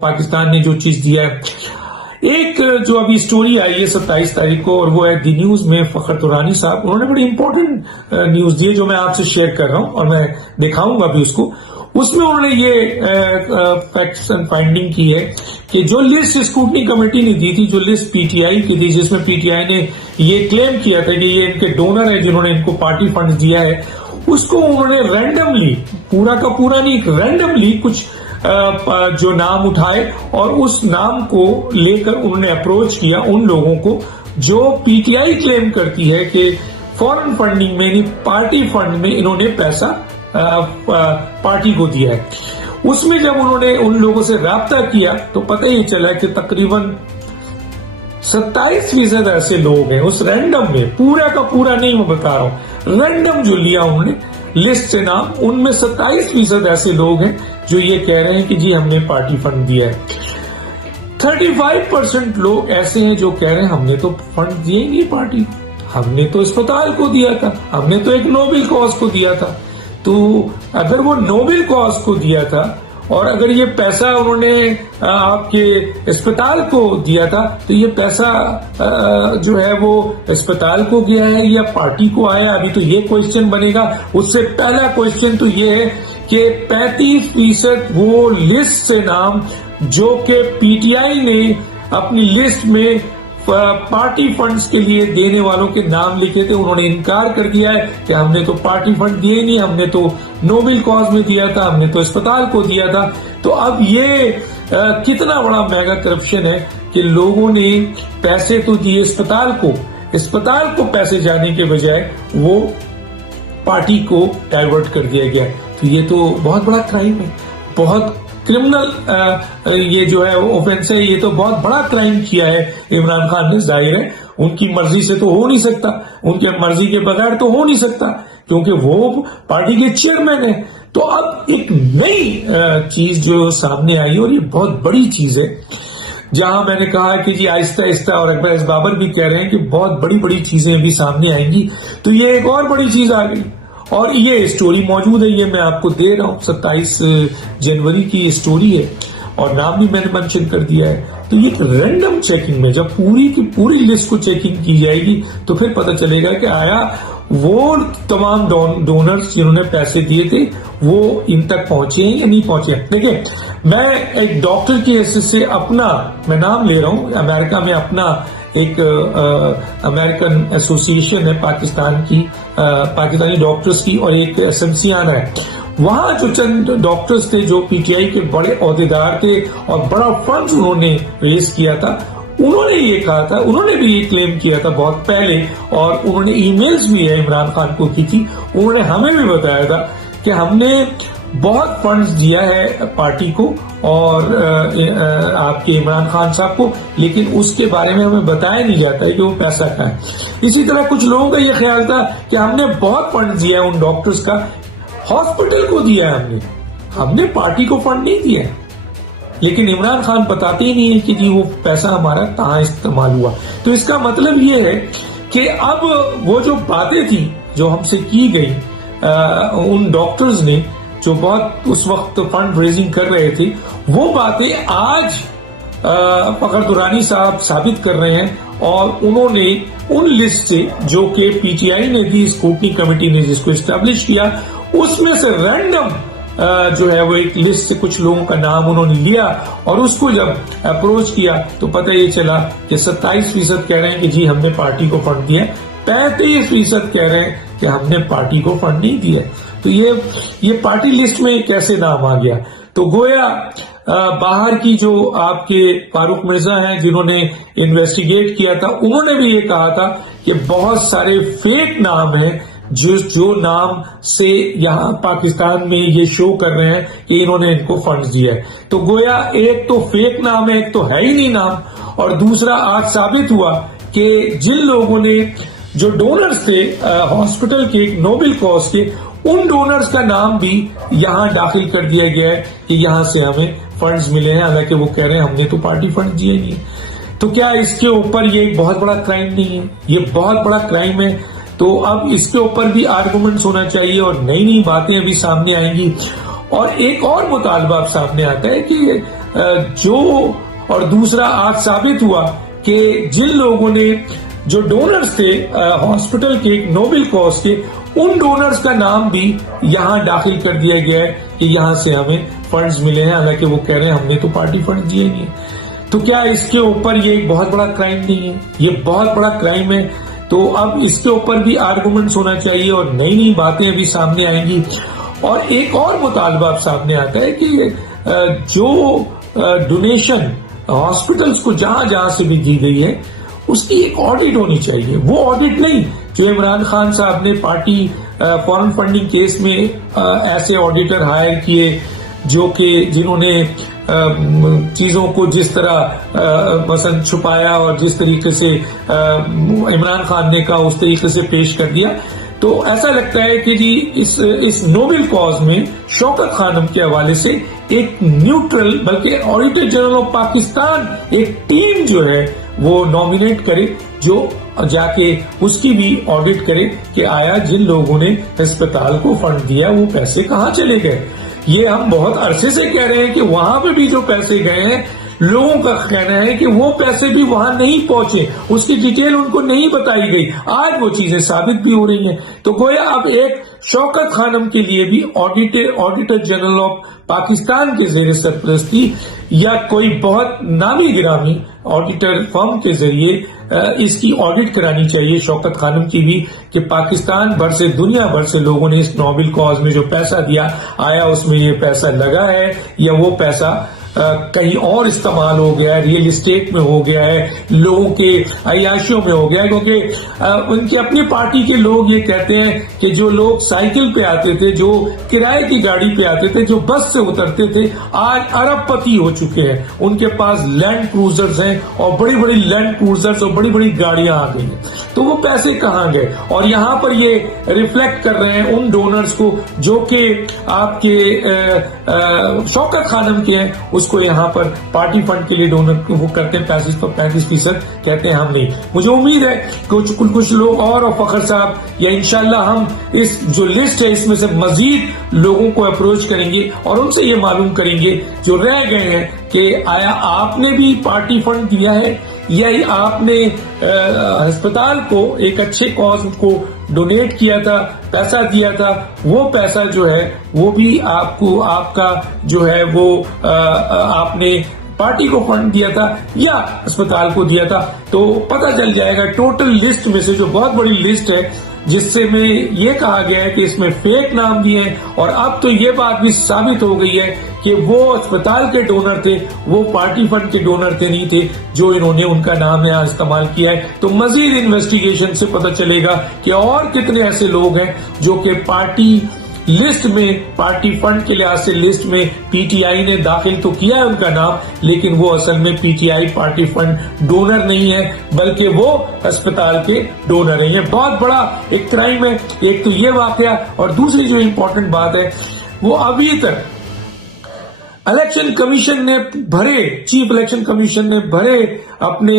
पाकिस्तान ने जो चीज दिया है, एक जो अभी स्टोरी आई है 27 तारीख को, और वो है दी न्यूज में फखर तुरानी साहब, उन्होंने बड़ी इंपॉर्टेंट न्यूज दी है जो मैं आपसे शेयर कर रहा हूं और मैं दिखाऊंगा भी उसको। उसमें उन्होंने ये फैक्ट्स एंड फाइंडिंग की है कि जो लिस्ट स्क्रूटनी कमेटी ने दी थी, जो लिस्ट पीटीआई की थी, जिसमें पीटीआई ने ये क्लेम किया था कि ये इनके डोनर है जिन्होंने इनको पार्टी फंड दिया है, उसको उन्होंने रैंडमली, पूरा का पूरा नहीं, रैंडमली कुछ जो नाम उठाए और उस नाम को लेकर उन्होंने अप्रोच किया उन लोगों को जो पीटीआई क्लेम करती है कि फॉरेन फंडिंग में, पार्टी फंड में इन्होंने पैसा पार्टी को दिया है। उसमें जब उन्होंने उन लोगों से राब्ता किया तो पता ही चला कि तकरीबन 27% ऐसे लोग हैं उस रैंडम में, पूरा का पूरा नहीं मैं बता रहा हूं, रैंडम जो लिया उन्होंने लिस्ट से नाम, उनमें 27% ऐसे लोग हैं जो ये कह रहे हैं कि जी हमने पार्टी फंड दिया है। 35% लोग ऐसे हैं जो कह रहे हैं हमने तो फंड दिए ही नहीं पार्टी, हमने तो अस्पताल को दिया था, हमने तो एक नोबेल कॉज को दिया था। तो अगर वो नोबेल कॉज को दिया था और अगर ये पैसा उन्होंने आपके अस्पताल को दिया था, तो ये पैसा जो है वो अस्पताल को गया है या पार्टी को आया, अभी तो ये क्वेश्चन बनेगा। उससे पहला क्वेश्चन तो ये है कि 35% वो लिस्ट से नाम जो कि पीटीआई ने अपनी लिस्ट में पार्टी फंड्स के लिए देने वालों के नाम लिखे थे, उन्होंने इनकार कर दिया है कि हमने तो पार्टी फंड दिए नहीं, हमने तो नोबेल कॉज में दिया था, हमने तो अस्पताल को दिया था। तो अब ये कितना बड़ा मेगा करप्शन है कि लोगों ने पैसे तो दिए अस्पताल को पैसे जाने के बजाय वो पार्टी को डाइवर्ट कर दिया गया। तो ये तो बहुत बड़ा क्राइम है, बहुत क्रिमिनल ये जो है ऑफेंस है, ये तो बहुत बड़ा क्राइम किया है इमरान खान ने। जाहिर है उनकी मर्जी से तो हो नहीं सकता, उनके मर्जी के बगैर तो हो नहीं सकता, क्योंकि वो पार्टी के चेयरमैन है। तो अब एक नई चीज जो सामने आई और ये बहुत बड़ी चीज है, जहां मैंने कहा कि जी आहिस्ता आहिस्ता, और अकबर बाबर भी कह रहे हैं कि बहुत बड़ी बड़ी चीजें अभी सामने आएंगी, तो ये एक और बड़ी चीज आ गई और ये स्टोरी मौजूद है, ये मैं आपको दे रहा हूं, 27 जनवरी की स्टोरी है और नाम भी मैंने मेंशन कर दिया है। तो ये रैंडम चेकिंग में जब पूरी की पूरी लिस्ट को चेकिंग की जाएगी तो फिर पता चलेगा कि आया वो तमाम डोनर्स जिन्होंने पैसे दिए थे वो इन तक पहुंचे हैं या नहीं पहुंचे। देखिए, मैं एक डॉक्टर की हैसियत से अपना, मैं नाम ले रहा हूं, अमेरिका में अपना एक अमेरिकन एसोसिएशन है पाकिस्तान की, पाकिस्तानी डॉक्टर्स की, और एक एसएमसीआना है। वहां जो चंद डॉक्टर्स थे जो पीटीआई के बड़े ओहदेदार थे और बड़ा फंड उन्होंने रेज किया था, उन्होंने ये कहा था, उन्होंने भी ये क्लेम किया था बहुत पहले, और उन्होंने ईमेल्स भी है इमरान खान को की थी, उन्होंने हमें भी बताया था कि हमने बहुत फंड्स दिया है पार्टी को और आपके इमरान खान साहब को, लेकिन उसके बारे में हमें बताया नहीं जाता है कि वो पैसा कहाँ है। इसी तरह कुछ लोगों का ये ख्याल था कि हमने बहुत फंड दिया है उन डॉक्टर्स का, हॉस्पिटल को दिया है हमने पार्टी को फंड नहीं दिया है। लेकिन इमरान खान बताते ही नहीं है कि जी वो पैसा हमारा कहाँ इस्तेमाल हुआ। तो इसका मतलब ये है कि अब वो जो बातें थी जो हमसे की गई उन डॉक्टर्स ने जो बहुत उस वक्त फंड रेजिंग कर रहे थे, वो बातें आज फखर तुरानी साहब साबित कर रहे हैं और उन्होंने उन लिस्ट से जो कि पीटीआई ने दी, स्क्रूटनी कमेटी ने जिसको एस्टैब्लिश किया, उसमें से रैंडम जो है वो एक लिस्ट से कुछ लोगों का नाम उन्होंने लिया और उसको जब अप्रोच किया तो पता ये चला कि 27% कह रहे हैं कि जी हमने पार्टी को फंड दिया, 35% कह रहे हैं कि हमने पार्टी को फंड नहीं दिया। तो ये पार्टी लिस्ट में कैसे नाम आ गया? तो गोया बाहर की जो आपके फारूक मिर्जा हैं जिन्होंने इन्वेस्टिगेट किया था, उन्होंने भी ये कहा था कि बहुत सारे फेक नाम हैं जो नाम से यहाँ पाकिस्तान में ये शो कर रहे हैं कि इन्होंने इनको फंड्स दिया है। तो गोया एक तो फेक नाम है, एक तो है ही नहीं नाम, और दूसरा आज साबित हुआ कि जिन लोगों ने, जो डोनर्स थे हॉस्पिटल के, नोबेल कॉज के, उन डोनर्स का नाम भी यहाँ दाखिल कर दिया गया है कि यहाँ से हमें फंड्स मिले हैं, हालांकि वो कह रहे हैं हमने तो पार्टी फंड दिए नहीं है। तो क्या इसके ऊपर ये बहुत बड़ा क्राइम नहीं है? ये बहुत बड़ा क्राइम है। तो अब इसके ऊपर भी आर्गुमेंट्स होना चाहिए और नई नई बातें अभी सामने आएंगी। और एक और मुतालबा अब सामने आता है कि جو اور دوسرا آج ثابت ہوا کہ جن لوگوں نے جو ڈونرز تھے ہاسپٹل کے نوبل کاز کے، ان ڈونرز کا نام بھی یہاں داخل کر دیا گیا ہے کہ یہاں سے ہمیں فنڈز ملے ہیں، حالانکہ وہ کہہ رہے ہیں ہم نے تو پارٹی فنڈ دیے نہیں ہیں۔ تو کیا اس کے اوپر یہ ایک بہت بڑا کرائم نہیں ہے؟ یہ بہت بڑا کرائم ہے۔ تو اب اس کے اوپر بھی آرگومنٹس ہونا چاہیے اور نئی نئی باتیں ابھی سامنے آئیں گی۔ اور ایک اور مطالبہ اب سامنے آتا ہے کہ جو ڈونیشن ہاسپٹلس کو جہاں جہاں سے بھی دی گئی ہے اس کی ایک آڈٹ ہونی چاہیے۔ وہ آڈٹ نہیں جو عمران خان صاحب نے پارٹی فارن فنڈنگ کیس میں ایسے آڈیٹر ہائر کیے جو کہ جنہوں نے چیزوں کو جس طرح مثلا چھپایا اور جس طریقے سے عمران خان نے کہا اس طریقے سے پیش کر دیا۔ تو ایسا لگتا ہے کہ جی اس نوبل کاز میں شوکت خانم کے حوالے سے ایک نیوٹرل بلکہ آڈیٹر جنرل آف پاکستان ایک ٹیم جو ہے وہ نامینیٹ کرے، جو جا کے اس کی بھی آڈٹ کرے کہ آیا جن لوگوں نے ہسپتال کو فنڈ دیا وہ پیسے کہاں چلے گئے۔ یہ ہم بہت عرصے سے کہہ رہے ہیں کہ وہاں پہ بھی جو پیسے گئے ہیں لوگوں کا کہنا ہے کہ وہ پیسے بھی وہاں نہیں پہنچے، اس کی ڈیٹیل ان کو نہیں بتائی گئی۔ آج وہ چیزیں ثابت بھی ہو رہی ہیں۔ تو گویا اب ایک شوکت خانم کے لیے بھی آڈیٹر جنرل آف پاکستان کے زیر سرپرستی یا کوئی بہت نامی گرامی آڈیٹر فرم کے ذریعے اس کی آڈٹ کرانی چاہیے شوکت خانم کی بھی، کہ پاکستان بھر سے دنیا بھر سے لوگوں نے اس نوبل کاز میں جو پیسہ دیا آیا اس میں یہ پیسہ لگا ہے یا وہ پیسہ کہیں اور استعمال ہو گیا ہے، ریئل اسٹیٹ میں ہو گیا ہے، لوگوں کے عیاشیوں میں ہو گیا ہے۔ کیونکہ ان کی اپنی پارٹی کے لوگ یہ کہتے ہیں کہ جو لوگ سائیکل پہ آتے تھے، جو کرائے کی گاڑی پہ آتے تھے، جو بس سے اترتے تھے، آج ارب پتی ہو چکے ہیں، ان کے پاس لینڈ کروزرز ہیں اور بڑی بڑی لینڈ کروزرز اور بڑی بڑی گاڑیاں آ گئی ہیں۔ تو وہ پیسے کہاں گئے؟ اور یہاں پر یہ ریفلیکٹ کر رہے ہیں ان ڈونرز کو جو کہ آپ کے شوکت خانم کے ہیں، اس کو یہاں پر پارٹی فنڈ کے لیے ڈونر وہ کرتے ہیں 35% کہتے ہیں ہم نہیں۔ مجھے امید ہے کچھ لوگ اور فخر صاحب یا انشاءاللہ ہم اس جو لسٹ ہے اس میں سے مزید لوگوں کو اپروچ کریں گے اور ان سے یہ معلوم کریں گے جو رہ گئے ہیں کہ آیا آپ نے بھی پارٹی فنڈ دیا ہے یا آپ نے ہسپتال کو ایک اچھے کاز کو ڈونیٹ کیا تھا، پیسہ دیا تھا، وہ پیسہ جو ہے وہ بھی آپ کا جو ہے وہ آپ نے پارٹی کو فنڈ دیا تھا یا اسپتال کو دیا تھا۔ تو پتہ چل جائے گا ٹوٹل لسٹ میں سے جو بہت بڑی لسٹ ہے جس سے میں یہ کہا گیا ہے کہ اس میں فیک نام بھی ہیں، اور اب تو یہ بات بھی ثابت ہو گئی ہے کہ وہ اسپتال کے ڈونر تھے، وہ پارٹی فنڈ کے ڈونر تھے نہیں تھے جو انہوں نے ان کا نام یہاں استعمال کیا ہے۔ تو مزید انویسٹیگیشن سے پتہ چلے گا کہ اور کتنے ایسے لوگ ہیں جو کہ پارٹی لسٹ میں پارٹی فنڈ کے لحاظ سے لسٹ میں پی ٹی آئی نے داخل تو کیا ہے ان کا نام، لیکن وہ اصل میں P T I party fund donor نہیں ہے بلکہ وہ اسپتال کے ڈونر ہیں۔ یہ بہت بڑا ایک کرائم ہے۔ ایک تو یہ واقعہ، اور دوسری جو امپورٹنٹ بات ہے وہ ابھی تک الیکشن کمیشن نے چیف الیکشن کمیشن نے اپنے